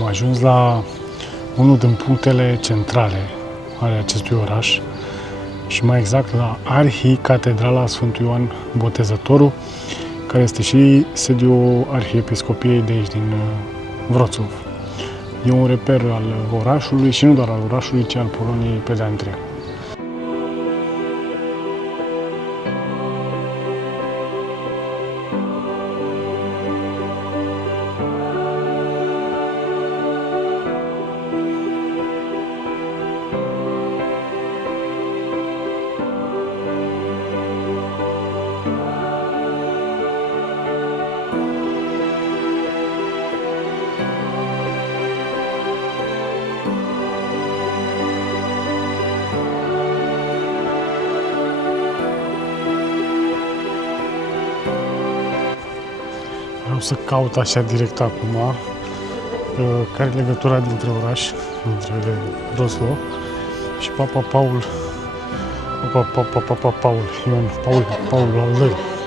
Am ajuns la unul din punctele centrale ale acestui oraș și mai exact la Arhicatedrala Sfântul Ioan Botezătorul, care este și sediul Arhiepiscopiei de aici, din Wrocław. E un reper al orașului și nu doar al orașului, ci al Poloniei pe de-a întreg. Vreau să caut așa direct acum care e legătura dintre oraș, dintre Wrocław și Papa Paul, Ioan Paul al II.